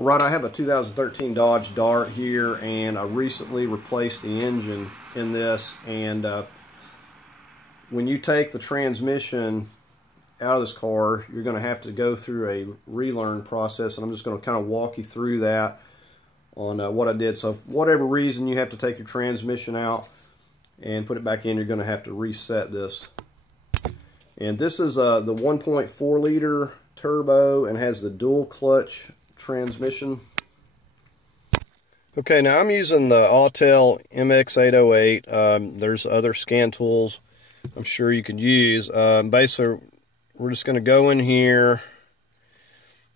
Right, I have a 2013 Dodge Dart here, and I recently replaced the engine in this. And when you take the transmission out of this car, you're going to have to go through a relearn process, and I'm just going to kind of walk you through that on what I did. So for whatever reason you have to take your transmission out and put it back in, you're going to have to reset this. And this is the 1.4 liter turbo and has the dual clutch transmission. Okay, now I'm using the Autel MX808. There's other scan tools I'm sure you could use. Basically, we're just going to go in here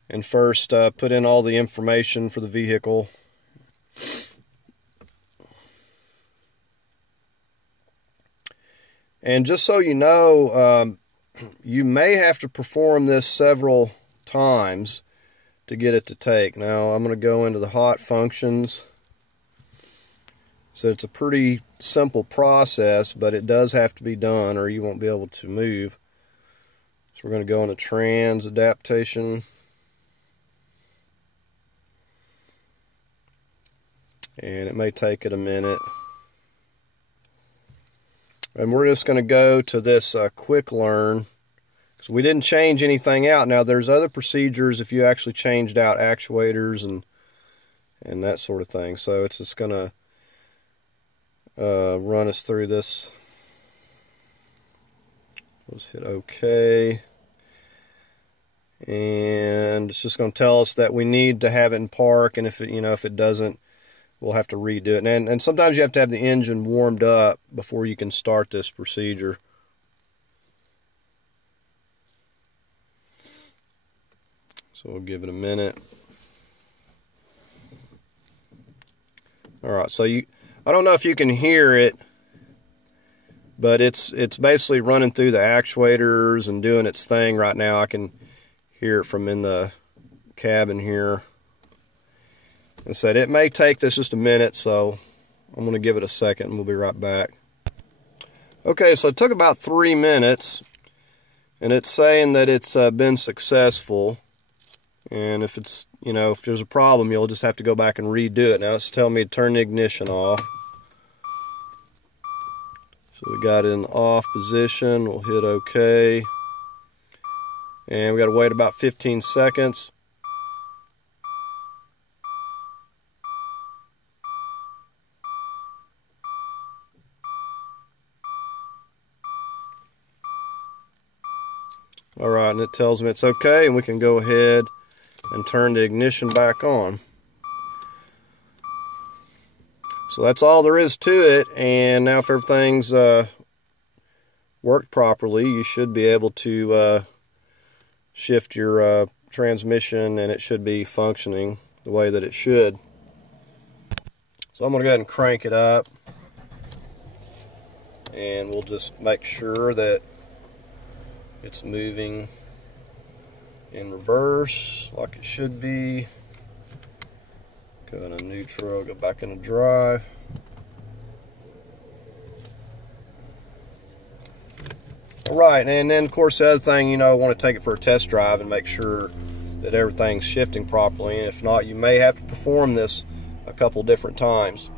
and first put in all the information for the vehicle. And just so you know, you may have to perform this several times to get it to take. Now I'm going to go into the hot functions. So it's a pretty simple process, but it does have to be done or you won't be able to move. So we're going to go into trans adaptation. And it may take it a minute. And we're just going to go to this quick learn. So we didn't change anything out. Now there's other procedures if you actually changed out actuators and that sort of thing. So it's just going to run us through this. Let's hit OK. And it's just going to tell us that we need to have it in park, and if it doesn't, we'll have to redo it. And sometimes you have to have the engine warmed up before you can start this procedure. So we'll give it a minute. Alright, so I don't know if you can hear it, but it's basically running through the actuators and doing its thing right now. I can hear it from in the cabin here. And said it may take this just a minute, so I'm going to give it a second and we'll be right back. Okay, so it took about 3 minutes, and it's saying that it's been successful. And if it's, if there's a problem, you'll just have to go back and redo it. Now it's telling me to turn the ignition off. So we got it in the off position. We'll hit OK. And we got to wait about 15 seconds. Alright, and it tells me it's okay, and we can go ahead and turn the ignition back on. So that's all there is to it, and now if everything's worked properly, you should be able to shift your transmission, and it should be functioning the way that it should. So I'm going to go ahead and crank it up, and we'll just make sure that it's moving in reverse like it should be. Go into neutral, go back into drive. Alright, and then of course the other thing, I want to take it for a test drive and make sure that everything's shifting properly, and if not, you may have to perform this a couple different times.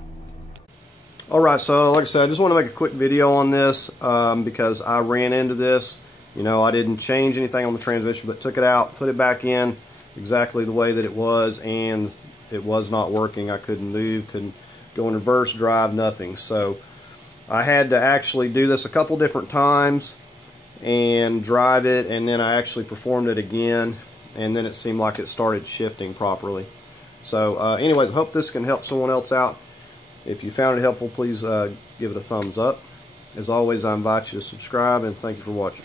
Alright, so like I said, I just want to make a quick video on this because I ran into this. I didn't change anything on the transmission, but took it out, put it back in exactly the way that it was, and it was not working. I couldn't move, couldn't go in reverse, drive, nothing. So I had to actually do this a couple different times and drive it, and then I actually performed it again, and then it seemed like it started shifting properly. So anyways, I hope this can help someone else out. If you found it helpful, please give it a thumbs up. As always, I invite you to subscribe, and thank you for watching.